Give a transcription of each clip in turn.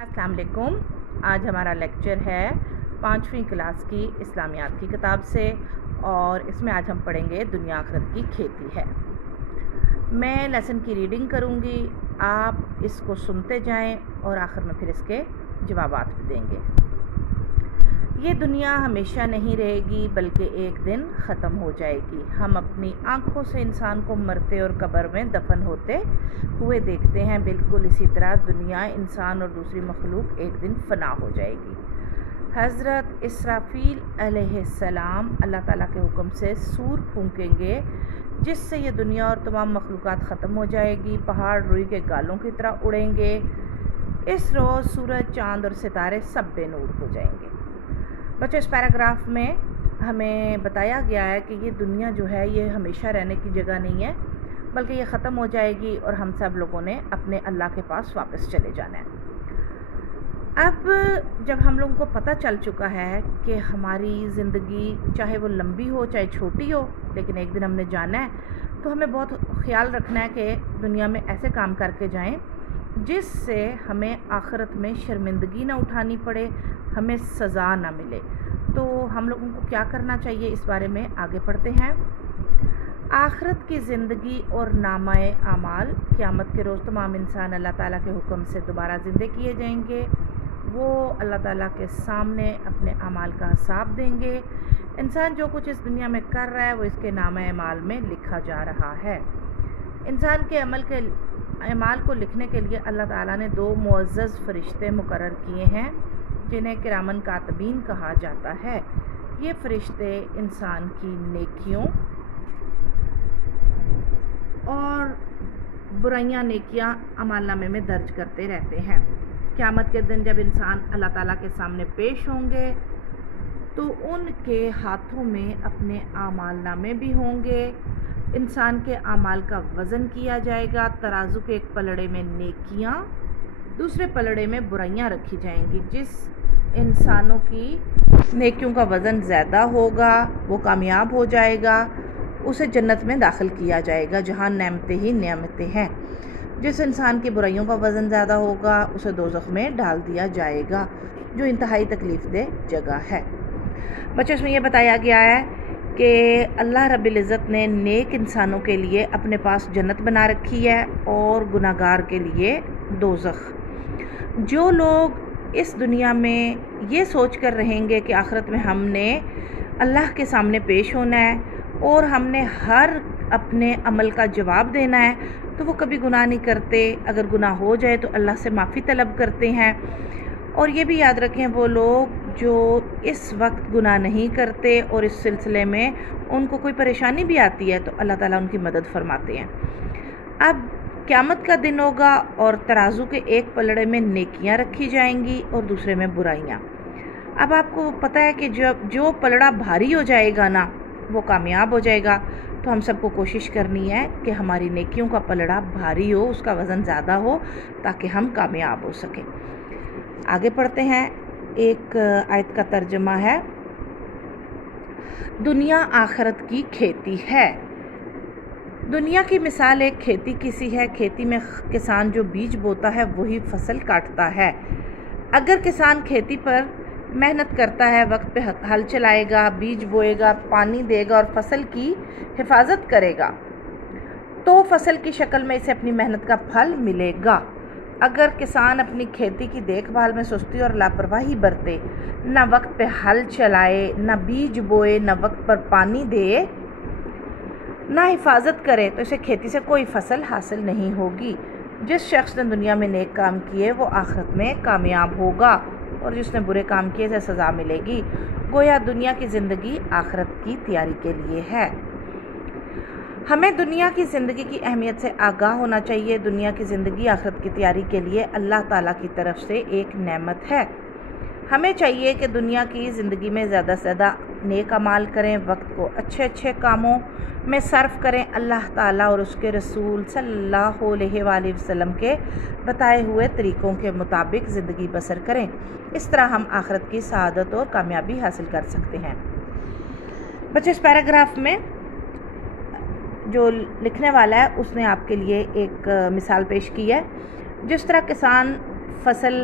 अस्सलाम वालेकुम। आज हमारा लेक्चर है 5वीं क्लास की इस्लामियात की किताब से और इसमें आज हम पढ़ेंगे दुनिया आखिरत की खेती है। मैं लेसन की रीडिंग करूँगी, आप इसको सुनते जाएं और आखिर में फिर इसके जवाबात भी देंगे। ये दुनिया हमेशा नहीं रहेगी बल्कि एक दिन ख़त्म हो जाएगी। हम अपनी आँखों से इंसान को मरते और कब्र में दफन होते हुए देखते हैं। बिल्कुल इसी तरह दुनिया, इंसान और दूसरी मखलूक एक दिन फ़ना हो जाएगी। हज़रत इसराफील अलैहिस्सलाम अल्लाह ताला के हुक्म से सूर फूंकेंगे जिससे ये दुनिया और तमाम मखलूक़ात ख़त्म हो जाएगी। पहाड़ रुई के गालों की तरह उड़ेंगे। इस रोज़ सूरज, चाँद और सितारे सब बेनूर हो जाएंगे। बच्चों, इस पैराग्राफ में हमें बताया गया है कि ये दुनिया जो है ये हमेशा रहने की जगह नहीं है बल्कि ये ख़त्म हो जाएगी और हम सब लोगों ने अपने अल्लाह के पास वापस चले जाना है। अब जब हम लोगों को पता चल चुका है कि हमारी ज़िंदगी चाहे वो लंबी हो चाहे छोटी हो लेकिन एक दिन हमने जाना है, तो हमें बहुत ख्याल रखना है कि दुनिया में ऐसे काम करके जाएं जिससे हमें आखिरत में शर्मिंदगी ना उठानी पड़े, हमें सज़ा ना मिले। तो हम लोगों को क्या करना चाहिए इस बारे में आगे पढ़ते हैं। आखिरत की ज़िंदगी और नामाए आमाल, क़यामत के रोज़ तमाम इंसान अल्लाह ताला के हुक्म से दोबारा ज़िंदे किए जाएंगे। वो अल्लाह ताला के सामने अपने अमाल का हिसाब देंगे। इंसान जो कुछ इस दुनिया में कर रहा है वो इसके नामाए आमाल में लिखा जा रहा है। इंसान के अमाल को लिखने के लिए अल्लाह ताला ने 2 मुअज़्ज़ज़ फ़रिश्ते मुकर्रर किए हैं जिन्हें किरामन कातिबीन कहा जाता है। ये फ़रिश्ते इंसान की नेकियों और बुराइयां नेकियां अमालनामे में दर्ज करते रहते हैं। क़यामत के दिन जब इंसान अल्लाह ताला के सामने पेश होंगे तो उनके हाथों में अपने अमालनामे भी होंगे। इंसान के अमाल का वज़न किया जाएगा। तराजू के एक पलड़े में नेकियां, दूसरे पलड़े में बुराइयां रखी जाएंगी। जिस इंसानों की नेकियों का वज़न ज़्यादा होगा वो कामयाब हो जाएगा, उसे जन्नत में दाखिल किया जाएगा जहाँ नेमतें ही नेमतें हैं। जिस इंसान की बुराइयों का वज़न ज़्यादा होगा उसे दोज़ख में डाल दिया जाएगा जो इंतहाई तकलीफ़ दे जगह है। बच्चों, इसमें यह बताया गया है कि अल्लाह रब्बिल इज़्ज़त ने नेक इंसानों के लिए अपने पास जन्नत बना रखी है और गुनाहगार के लिए दोज़ख। जो लोग इस दुनिया में ये सोच कर रहेंगे कि आखिरत में हमने अल्लाह के सामने पेश होना है और हमने हर अपने अमल का जवाब देना है, तो वो कभी गुनाह नहीं करते। अगर गुनाह हो जाए तो अल्लाह से माफ़ी तलब करते हैं। और ये भी याद रखें, वो लोग जो इस वक्त गुनाह नहीं करते और इस सिलसिले में उनको कोई परेशानी भी आती है तो अल्लाह ताला उनकी मदद फरमाते हैं। अब क़यामत का दिन होगा और तराजू के एक पलड़े में नेकियां रखी जाएंगी और दूसरे में बुराइयां। अब आपको पता है कि जब जो पलड़ा भारी हो जाएगा ना वो कामयाब हो जाएगा। तो हम सबको कोशिश करनी है कि हमारी नेकियों का पलड़ा भारी हो, उसका वज़न ज़्यादा हो ताकि हम कामयाब हो सकें। आगे पढ़ते हैं। एक आयत का तर्जुमा है, दुनिया आखिरत की खेती है। दुनिया की मिसाल एक खेती की सी है। खेती में किसान जो बीज बोता है वही फसल काटता है। अगर किसान खेती पर मेहनत करता है, वक्त पे हल चलाएगा, बीज बोएगा, पानी देगा और फसल की हिफाजत करेगा तो फसल की शक्ल में इसे अपनी मेहनत का फल मिलेगा। अगर किसान अपनी खेती की देखभाल में सुस्ती और लापरवाही बरते, न वक्त पे हल चलाए, न बीज बोए, न वक्त पर पानी दे, न हिफाजत करे तो इसे खेती से कोई फसल हासिल नहीं होगी। जिस शख्स ने दुनिया में नेक काम किए वो आखिरत में कामयाब होगा और जिसने बुरे काम किए उसे सज़ा मिलेगी। गोया दुनिया की ज़िंदगी आखिरत की तैयारी के लिए है। हमें दुनिया की ज़िंदगी की अहमियत से आगाह होना चाहिए। दुनिया की ज़िंदगी आखिरत की तैयारी के लिए अल्लाह ताला की तरफ से एक नेमत है। हमें चाहिए कि दुनिया की ज़िंदगी में ज़्यादा से ज़्यादा नेक अमाल करें, वक्त को अच्छे अच्छे कामों में सर्फ करें, अल्लाह ताला और उसके रसूल सल्लल्लाहु अलैहि वसल्लम के बताए हुए तरीक़ों के मुताबिक ज़िंदगी बसर करें। इस तरह हम आखिरत की सआदत और कामयाबी हासिल कर सकते हैं। बच्चे, इस पैराग्राफ में जो लिखने वाला है उसने आपके लिए एक मिसाल पेश की है। जिस तरह किसान फसल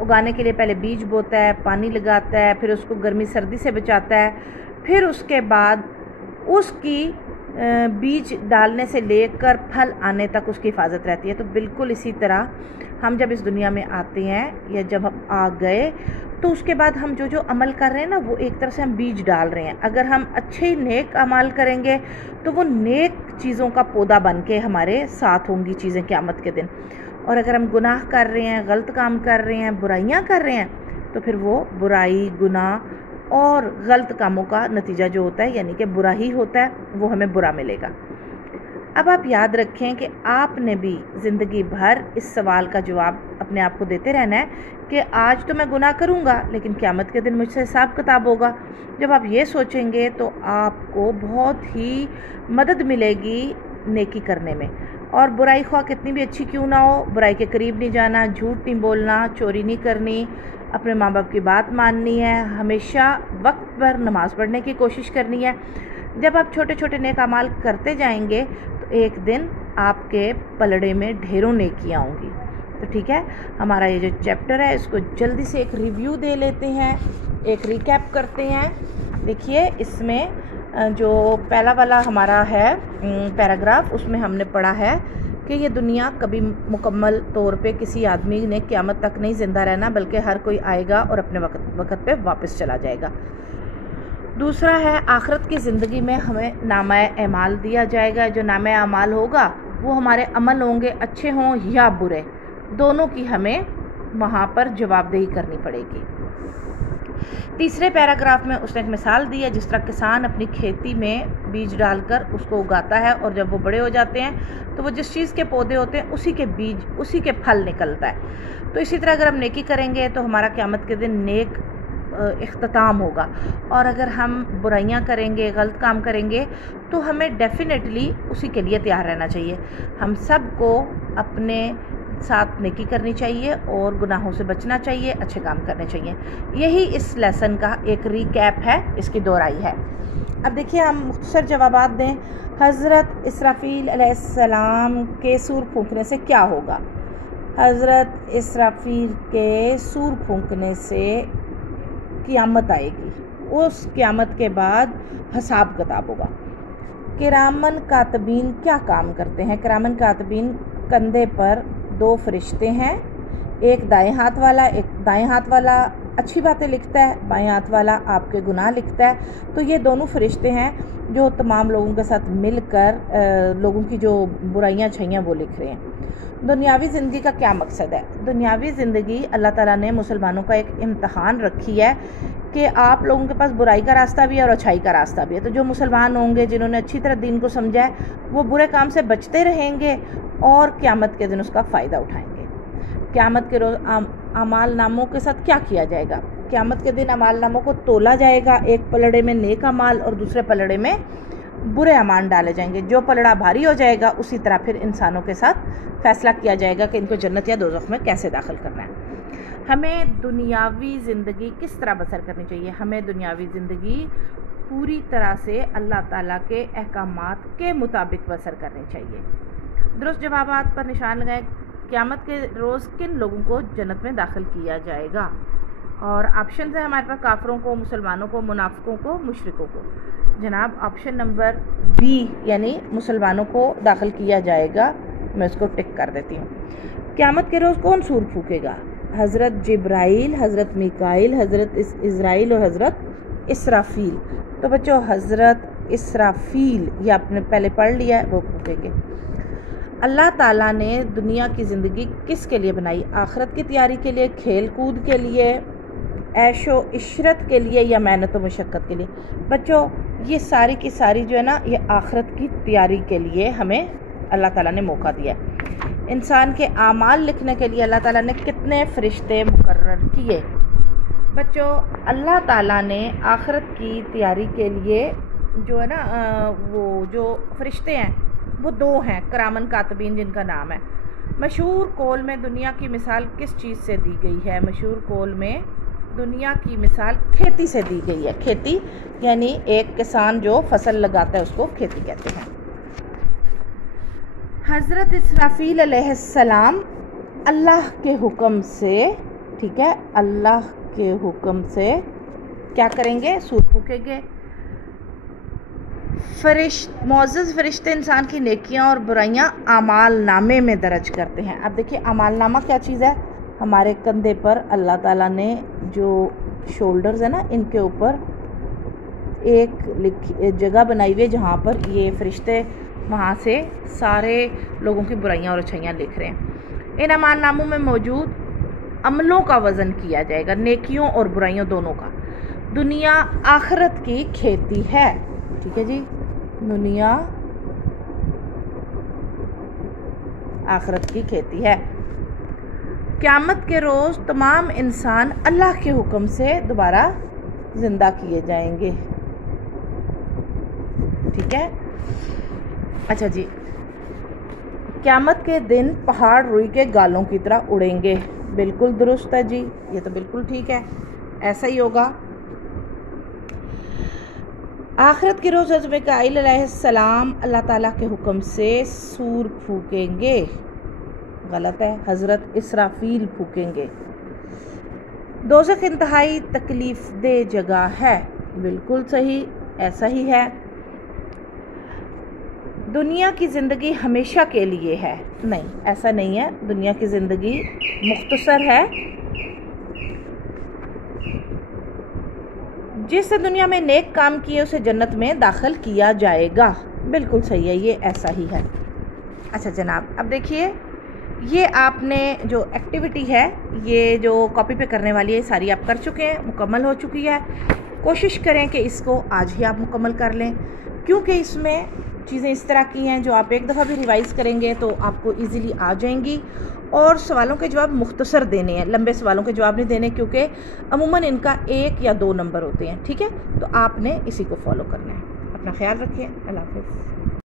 उगाने के लिए पहले बीज बोता है, पानी लगाता है, फिर उसको गर्मी सर्दी से बचाता है, फिर उसके बाद उसकी बीज डालने से लेकर फल आने तक उसकी हिफाजत रहती है। तो बिल्कुल इसी तरह हम जब इस दुनिया में आते हैं या जब हम आ गए तो उसके बाद हम जो जो अमल कर रहे हैं ना, वो एक तरह से हम बीज डाल रहे हैं। अगर हम अच्छे नेक अमल करेंगे तो वो नेक चीज़ों का पौधा बन के हमारे साथ होंगी चीज़ें क़यामत के दिन। और अगर हम गुनाह कर रहे हैं, गलत काम कर रहे हैं, बुराइयां कर रहे हैं, तो फिर वो बुराई, गुनाह और गलत कामों का नतीजा जो होता है, यानी कि बुरा ही होता है, वो हमें बुरा मिलेगा। अब आप याद रखें कि आपने भी ज़िंदगी भर इस सवाल का जवाब अपने आप को देते रहना है कि आज तो मैं गुनाह करूँगा, लेकिन क़यामत के दिन मुझसे हिसाब किताब होगा। जब आप ये सोचेंगे तो आपको बहुत ही मदद मिलेगी नेकी करने में। और बुराई ख्वाह कितनी भी अच्छी क्यों ना हो, बुराई के करीब नहीं जाना, झूठ नहीं बोलना, चोरी नहीं करनी, अपने माँ बाप की बात माननी है, हमेशा वक्त पर नमाज़ पढ़ने की कोशिश करनी है। जब आप छोटे छोटे नेक अमाल करते जाएंगे तो एक दिन आपके पलड़े में ढेरों नेकियां होंगी। तो ठीक है, हमारा ये जो चैप्टर है इसको जल्दी से एक रिव्यू दे लेते हैं, एक रिकैप करते हैं। देखिए, इसमें जो पहला वाला हमारा है पैराग्राफ, उसमें हमने पढ़ा है कि ये दुनिया कभी मुकम्मल तौर पे किसी आदमी ने क़यामत तक नहीं ज़िंदा रहना, बल्कि हर कोई आएगा और अपने वक्त पे वापस चला जाएगा। दूसरा है, आखिरत की ज़िंदगी में हमें नामा अमाल दिया जाएगा। जो नामा अमाल होगा वो हमारे अमल होंगे, अच्छे हों या बुरे, दोनों की हमें वहाँ पर जवाबदेही करनी पड़ेगी। तीसरे पैराग्राफ में उसने एक मिसाल दी है, जिस तरह किसान अपनी खेती में बीज डालकर उसको उगाता है और जब वो बड़े हो जाते हैं तो वो जिस चीज़ के पौधे होते हैं उसी के बीज, उसी के फल निकलता है। तो इसी तरह अगर हम नेकी करेंगे तो हमारा क़यामत के दिन नेक इख्तिताम होगा। और अगर हम बुराइयां करेंगे, गलत काम करेंगे, तो हमें डेफिनेटली उसी के लिए तैयार रहना चाहिए। हम सबको अपने साथ नेकी करनी चाहिए और गुनाहों से बचना चाहिए, अच्छे काम करने चाहिए। यही इस लेसन का एक रिकैप है, इसकी दोहराई है। अब देखिए, हम मुख्तसर जवाबात दें। हज़रत इसराफील अलैहिस्सलाम के सूर फूंकने से क्या होगा? हज़रत इसराफील के सूर फूंकने से क़यामत आएगी, उस क़यामत के बाद हिसाब किताब होगा। किरामन कातबीन क्या काम करते हैं? किरामन कातबीन कंधे पर 2 फरिश्ते हैं, एक दाएं हाथ वाला, एक दाएं हाथ वाला अच्छी बातें लिखता है, बाएं हाथ वाला आपके गुनाह लिखता है। तो ये दोनों फरिश्ते हैं जो तमाम लोगों के साथ मिलकर लोगों की जो बुराइयां छैयाँ वो लिख रहे हैं। दुनियावी ज़िंदगी का क्या मकसद है? दुनियावी ज़िंदगी अल्लाह ताला ने मुसलमानों का एक इम्तहान रखी है कि आप लोगों के पास बुराई का रास्ता भी है और अच्छाई का रास्ता भी है। तो जो मुसलमान होंगे, जिन्होंने अच्छी तरह दीन को समझा है, वो बुरे काम से बचते रहेंगे और क़यामत के दिन उसका फ़ायदा उठाएंगे। क़यामत के रोज़ अमाल नामों के साथ क्या किया जाएगा? क़यामत के दिन अमाल नामों को तोला जाएगा, एक पलड़े में नेक अमाल और दूसरे पलड़े में बुरे अमाल डाले जाएंगे। जो पलड़ा भारी हो जाएगा उसी तरह फिर इंसानों के साथ फ़ैसला किया जाएगा कि इनको जन्नत या दोज़ख में कैसे दाखिल करना है। हमें दुनियावी ज़िंदगी किस तरह बसर करनी चाहिए? हमें दुनियावी ज़िंदगी पूरी तरह से अल्लाह ताला के अहकामात के मुताबिक बसर करनी चाहिए। दुरुस्त जवाबात पर निशान लगाएं। क़यामत के रोज़ किन लोगों को जन्नत में दाखिल किया जाएगा? और ऑप्शन है हमारे पास, काफिरों को, मुसलमानों को, मुनाफिकों को, मुशरिकों को। जनाब, ऑप्शन नंबर बी यानी मुसलमानों को दाखिल किया जाएगा, मैं इसको टिक कर देती हूँ। क़यामत के रोज़ कौन सूर फूकेगा? हज़रत जिब्राइल, हज़रत मीकाइल, हज़रत इज़राइल और हज़रत इसराफील। तो बच्चों, हज़रत इसराफील ये आपने पहले पढ़ लिया है, वो फूकेंगे। अल्लाह ताला ने दुनिया की ज़िंदगी किस के लिए बनाई? आखिरत की तैयारी के लिए, खेल कूद के लिए, ऐशो इशरत के लिए या मेहनत व मशक्क़त के लिए? बच्चों, ये सारी की सारी जो है ना, ये आखिरत की तैयारी के लिए हमें अल्लाह ताला ने मौका दिया है। इंसान के आमाल लिखने के लिए अल्लाह ताला ने कितने फ़रिश्ते मुकर्रर किए? बच्चों, अल्लाह ताला ने आखिरत की तैयारी के लिए जो है ना, वो जो फ़रिश्ते हैं वो 2 हैं, किरामन कातबीन जिनका नाम है। मशहूर कौल में दुनिया की मिसाल किस चीज़ से दी गई है? मशहूर कौल में दुनिया की मिसाल खेती से दी गई है। खेती यानी एक किसान जो फसल लगाता है उसको खेती कहते हैं। हज़रत इसराफील अलैहिस्सलाम अल्लाह के हुक्म से ठीक है, अल्लाह के हुक्म से क्या करेंगे, सूर फूकेंगे। मुअज़्ज़ज़ फरिश्ते इंसान की नेकियां और बुराइयां आमाल नामे में दर्ज करते हैं। अब देखिए आमाल नामा क्या चीज़ है, हमारे कंधे पर अल्लाह ताला ने जो शोल्डर्स है ना, इनके ऊपर एक जगह बनाई हुई है जहाँ पर ये फरिश्ते वहाँ से सारे लोगों की बुराइयां और अच्छाइयाँ लिख रहे हैं। इन अमाल नामों में मौजूद अमलों का वज़न किया जाएगा, नेकियों और बुराइयों दोनों का। दुनिया आखिरत की खेती है, ठीक है जी, दुनिया आखिरत की खेती है। क़यामत के रोज़ तमाम इंसान अल्लाह के हुक्म से दोबारा ज़िंदा किए जाएंगे, ठीक है। अच्छा जी, क़यामत के दिन पहाड़ रुई के गालों की तरह उड़ेंगे। बिल्कुल दुरुस्त है जी, ये तो बिल्कुल ठीक है, ऐसा ही होगा। आखिरत के रोज़ हज़रत मिकाईल अलैहिस्सलाम अल्लाह ताला के हुक्म से सूर फूकेंगे, गलत है, हज़रत इसराफील फूकेंगे। दोज़ख इंतहाई तकलीफ़ दे जगह है, बिल्कुल सही, ऐसा ही है। दुनिया की ज़िंदगी हमेशा के लिए है, नहीं ऐसा नहीं है, दुनिया की ज़िंदगी मुख्तसर है। जिससे दुनिया में नेक काम किए उसे जन्नत में दाखिल किया जाएगा, बिल्कुल सही है, ये ऐसा ही है। अच्छा जनाब, अब देखिए ये आपने जो एक्टिविटी है, ये जो कॉपी पे करने वाली है, सारी आप कर चुके हैं, मुकम्मल हो चुकी है। कोशिश करें कि इसको आज ही आप मुकम्मल कर लें, क्योंकि इसमें चीज़ें इस तरह की हैं जो आप एक दफ़ा भी रिवाइज़ करेंगे तो आपको इजीली आ जाएंगी। और सवालों के जवाब मुख्तसर देने हैं, लंबे सवालों के जवाब नहीं देने, क्योंकि अमूमन इनका 1 या 2 नंबर होते हैं, ठीक है। तो आपने इसी को फॉलो करना है। अपना ख्याल रखिए, अल्लाह हाफ़िज़।